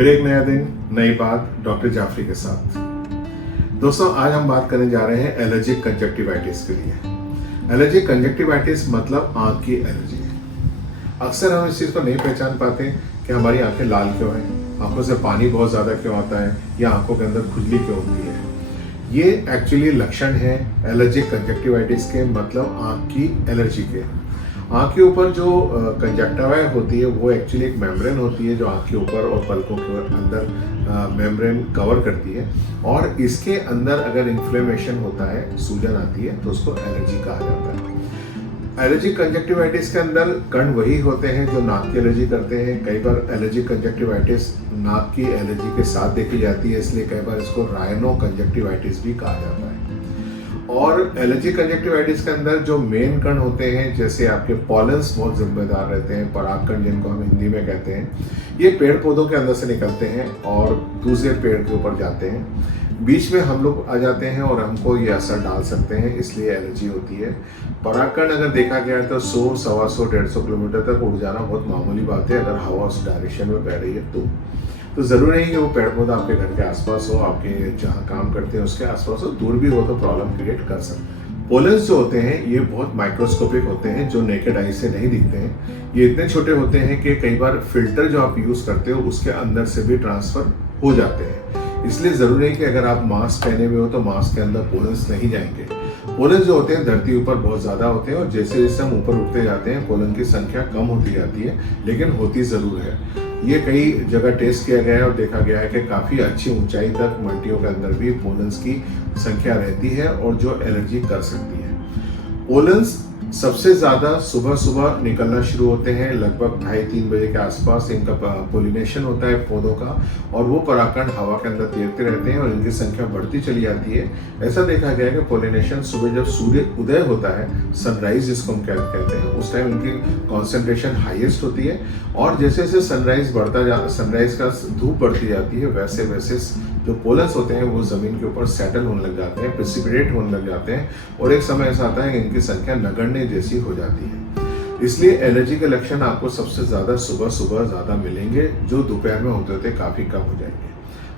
फिर एक नया दिन, नई बात डॉक्टर जाफरी के साथ। दोस्तों, आज हम बात करने जा रहे हैं एलर्जिक कंजक्टिवाइटिस के लिए। एलर्जिक कंजक्टिवाइटिस मतलब आंख की एलर्जी है। अक्सर हम इस चीज़ को नहीं पहचान पाते कि हमारी आंखें लाल क्यों हैं, आंखों से पानी बहुत ज़्यादा क्यों आता है या आंखों के अंदर खुजली क्यों होती है। ये एक्चुअली लक्षण है एलर्जिक कंजक्टिवाइटिस के, मतलब आंख की एलर्जी के। आंख के ऊपर जो कंजक्टिवा होती है वो एक्चुअली एक मेम्ब्रेन होती है जो आंख के ऊपर और पलकों के अंदर मेम्ब्रेन कवर करती है, और इसके अंदर अगर इन्फ्लेमेशन होता है, सूजन आती है, तो उसको एलर्जी कहा जाता है। एलर्जिक कंजक्टिवाइटिस के अंदर कण वही होते हैं जो नाक की एलर्जी करते हैं। कई बार एलर्जिक कंजक्टिवाइटिस नाक की एलर्जी के साथ देखी जाती है, इसलिए कई बार इसको राइनो कंजक्टिवाइटिस भी कहा जाता है। और एलर्जिक कंजक्टिवाइटिस के अंदर जो मेन कण होते हैं, जैसे आपके पॉलन्स बहुत जिम्मेदार रहते हैं, परागकण जिनको हम हिंदी में कहते हैं, ये पेड़ पौधों के अंदर से निकलते हैं और दूसरे पेड़ के ऊपर जाते हैं। बीच में हम लोग आ जाते हैं और हमको ये असर डाल सकते हैं, इसलिए एलर्जी होती है। परागकण अगर देखा गया तो 100, 125, 150 किलोमीटर तक उड़ जाना बहुत मामूली बात है अगर हवा उस डायरेक्शन में बह रही है तो जरूरी नहीं कि वो पेड़ पौधा आपके घर के आसपास हो, आपके जहाँ काम करते हैं उसके आसपास हो, दूर भी हो तो प्रॉब्लम क्रिएट कर सकते हैं। पोलन्स जो होते हैं ये बहुत माइक्रोस्कोपिक होते हैं, जो नेकेड आई से नहीं दिखते हैं। ये इतने छोटे होते हैं कि कई बार फिल्टर जो आप यूज करते हो उसके अंदर से भी ट्रांसफर हो जाते हैं। इसलिए जरूरी है कि अगर आप मास्क पहने हुए हो तो मास्क के अंदर पोलन्स नहीं जाएंगे। पोलन जो होते हैं धरती ऊपर बहुत ज्यादा होते हैं, और जैसे जैसे हम ऊपर उठते जाते हैं पोलन की संख्या कम होती जाती है, लेकिन होती जरूर है। ये कई जगह टेस्ट किया गया है और देखा गया है कि काफी अच्छी ऊंचाई तक मल्टियों के अंदर भी पोलन्स की संख्या रहती है और जो एलर्जी कर सकती है। पोलन्स सबसे ज्यादा सुबह सुबह निकलना शुरू होते हैं, लगभग 2:30-3 बजे के आसपास इनका पोलिनेशन होता है पौधों का, और वो परागकण हवा के अंदर तैरते रहते हैं और इनकी संख्या बढ़ती चली जाती है। ऐसा देखा गया है कि पोलिनेशन सुबह जब सूर्य उदय होता है, सनराइज जिसको हम कहते हैं, उस टाइम इनकी कॉन्सेंट्रेशन हाईएस्ट होती है, और जैसे जैसे सनराइज का धूप बढ़ती जाती है, वैसे वैसे जो पोलन्स होते हैं वो जमीन के ऊपर सेटल होने लग जाते हैं, प्रेसिपिटेट होने लग जाते हैं, और एक समय ऐसा आता है कि इनकी संख्या नगण्य जैसी हो जाती है। इसलिए एलर्जी के लक्षण आपको सबसे ज्यादा सुबह सुबह ज्यादा मिलेंगे, जो दोपहर में होते होते काफी कम हो जाएंगे।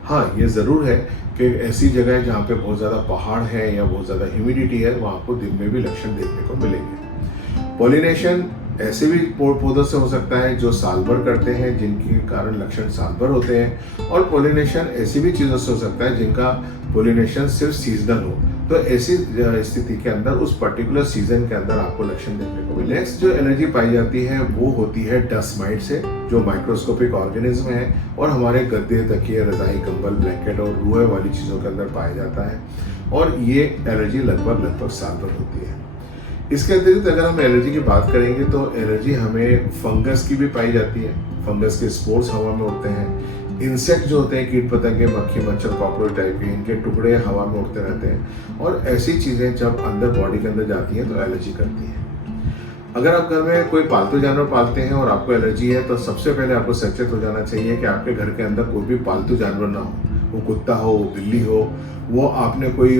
हाँ, ये जरूर है कि ऐसी जगह है जहाँ पे बहुत ज्यादा पहाड़ है या बहुत ज्यादा ह्यूमिडिटी है, वहाँ आपको दिन में भी लक्षण देखने को मिलेंगे। पॉलिनेशन ऐसे भी पौधों से हो सकता है जो साल भर करते हैं, जिनके कारण लक्षण साल भर होते हैं, और पॉलिनेशन ऐसी भी चीजों से हो सकता है जिनका पॉलिनेशन सिर्फ सीजनल हो। तो ऐसी स्थिति के अंदर उस पर्टिकुलर सीजन के अंदर आपको लक्षण देखने को मिले। नेक्स्ट जो एलर्जी पाई जाती है वो होती है डस्ट माइट से, जो माइक्रोस्कोपिक ऑर्गेनिज्म है और हमारे गद्दे, तकिए, रजाई, कंबल, ब्लैंकेट और रूए वाली चीजों के अंदर पाया जाता है, और ये एलर्जी लगभग साल भर होती है। इसके अतिरिक्त अगर हम एलर्जी की बात करेंगे तो एलर्जी हमें फंगस की भी पाई जाती है। फंगस के स्पोर्स हवा में उड़ते हैं। इंसेक्ट जो होते हैं, कीट पतंगे, मक्खी, मच्छर, कॉकरोच टाइप के, इनके टुकड़े हवा में उड़ते रहते हैं, और ऐसी चीजें जब अंदर बॉडी के अंदर जाती हैं तो एलर्जी करती है। अगर आप घर में कोई पालतू जानवर पालते हैं और आपको एलर्जी है तो सबसे पहले आपको सचेत हो जाना चाहिए कि आपके घर के अंदर कोई भी पालतू जानवर ना हो। वो कुत्ता हो, वो बिल्ली हो, वो आपने कोई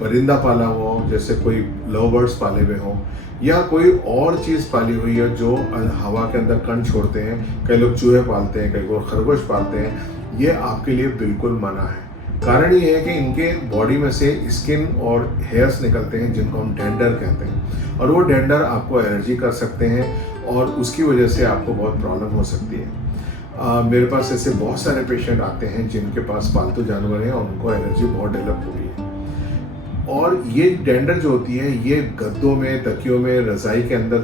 परिंदा पाला हो, जैसे कोई लव बर्ड्स पाले हुए हो, या कोई और चीज पाली हुई है जो हवा के अंदर कण छोड़ते हैं। कई लोग चूहे पालते हैं, कई लोग खरगोश पालते हैं। ये आपके लिए बिल्कुल मना है। कारण ये है कि इनके बॉडी में से स्किन और हेयर्स निकलते हैं जिनको हम डेंडर कहते हैं, और वो डेंडर आपको एलर्जी कर सकते हैं और उसकी वजह से आपको बहुत प्रॉब्लम हो सकती है। मेरे पास ऐसे बहुत सारे पेशेंट आते हैं जिनके पास पालतू जानवर हैं और उनको एलर्जी बहुत डेवलप हो गई है। और ये डेंडर जो होती है ये गद्दों में, तकियों में, रजाई के अंदर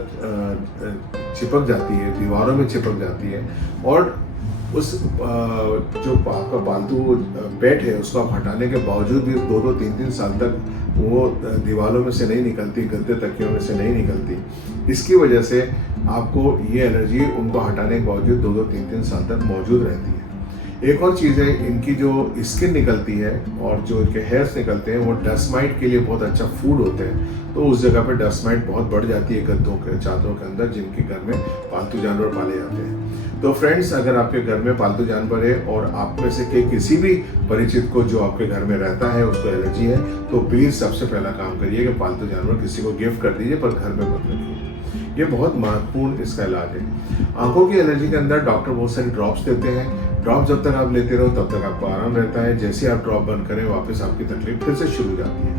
चिपक जाती है, दीवारों में चिपक जाती है, और उस जो आपका पालतू पेट है उसको आप हटाने के बावजूद भी 2-2, 3-3 साल तक वो दीवारों में से नहीं निकलती, गद्दे तकियों में से नहीं निकलती। इसकी वजह से आपको ये एलर्जी उनको हटाने के बावजूद 2-2, 3-3 साल तक मौजूद रहती है। एक और चीज़ है, इनकी जो स्किन निकलती है और जो इनके हेयर्स निकलते हैं वो डस्ट माइट के लिए बहुत अच्छा फूड होते हैं, तो उस जगह पे डस्ट माइट बहुत बढ़ जाती है गद्दों के, चादरों के अंदर, जिनके घर में पालतू जानवर पाले जाते हैं। तो फ्रेंड्स, अगर आपके घर में पालतू जानवर है और आप में से किसी भी परिचित को जो आपके घर में रहता है उसको एलर्जी है, तो प्लीज सबसे पहला काम करिए कि पालतू जानवर किसी को गिफ्ट कर दीजिए, पर घर में मत रखिए। ये बहुत महत्वपूर्ण इसका इलाज है। आंखों की एलर्जी के अंदर डॉक्टर बहुत सारी ड्रॉप्स देते हैं। ड्रॉप जब तक आप लेते रहो तब तक आपको आराम रहता है, जैसे आप ड्रॉप बंद करें वापस आपकी तकलीफ फिर से शुरू हो जाती है।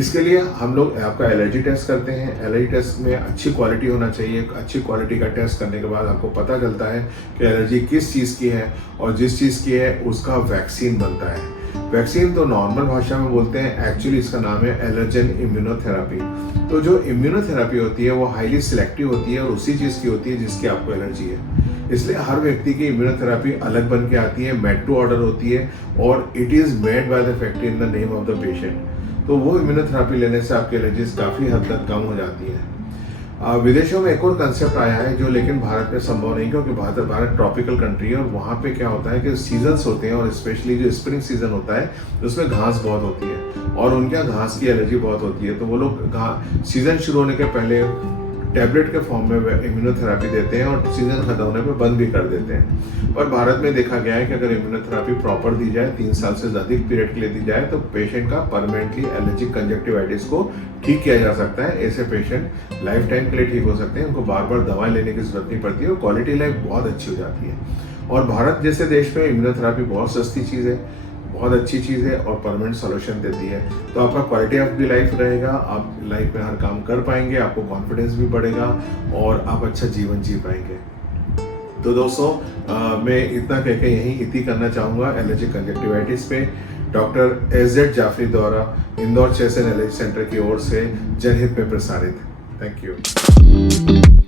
इसके लिए हम लोग आपका एलर्जी टेस्ट करते हैं। एलर्जी टेस्ट में अच्छी क्वालिटी होना चाहिए। अच्छी क्वालिटी का टेस्ट करने के बाद आपको पता चलता है कि एलर्जी किस चीज़ की है, और जिस चीज़ की है उसका वैक्सीन बनता है। वैक्सीन तो नॉर्मल भाषा में बोलते हैं, एक्चुअली इसका नाम है एलर्जन इम्यूनोथेरेपी। तो जो इम्यूनोथेरेपी होती है वो हाईली सिलेक्टिव होती है और उसी चीज़ की होती है जिसकी आपको एलर्जी है। इसलिए हर व्यक्ति की इम्यूनोथेरेपी अलग बन के आती है, मेड टू ऑर्डर होती है, और it is made by the factory in the name of the patient. तो वो इम्यूनोथेरेपी लेने से आपकी एलर्जीज काफ़ी हद तक कम हो जाती है। विदेशों में एक और कंसेप्ट आया है जो लेकिन भारत में संभव नहीं, क्योंकि भारत ट्रॉपिकल कंट्री है और वहाँ पे क्या होता है कि सीजन्स होते हैं, और स्पेशली जो स्प्रिंग सीजन होता है उसमें घास बहुत होती है और उनके यहाँ घास की एलर्जी बहुत होती है। तो वो लोग सीजन शुरू होने के पहले टैबलेट के फॉर्म में इम्यूनोथेरेपी देते हैं और सीजन खत्म होने पे बंद भी कर देते हैं। पर भारत में देखा गया है कि अगर इम्यूनोथेरेपी प्रॉपर दी जाए, 3 साल से अधिक पीरियड के लिए दी जाए, तो पेशेंट का परमानेंटली एलर्जिक कंजक्टिवाइटिस को ठीक किया जा सकता है। ऐसे पेशेंट लाइफ टाइम के लिए ठीक हो सकते हैं, उनको बार बार दवाएं लेने की जरूरत नहीं पड़ती है और क्वालिटी लाइफ बहुत अच्छी हो जाती है। और भारत जैसे देश में इम्यूनोथेरेपी बहुत सस्ती चीज़ है, बहुत अच्छी चीज़ है और परमानेंट सॉल्यूशन देती है। तो आपका क्वालिटी ऑफ दी लाइफ रहेगा, आप लाइफ में हर काम कर पाएंगे, आपको कॉन्फिडेंस भी बढ़ेगा और आप अच्छा जीवन जी पाएंगे। तो दोस्तों मैं इतना कह के यहीं इति करना चाहूँगा एलर्जिक कंजक्टिवाइटिस पे। डॉक्टर एस.जेड. जाफरी द्वारा Indore chest and allergy centre की ओर से जनहित में प्रसारित। Thank you.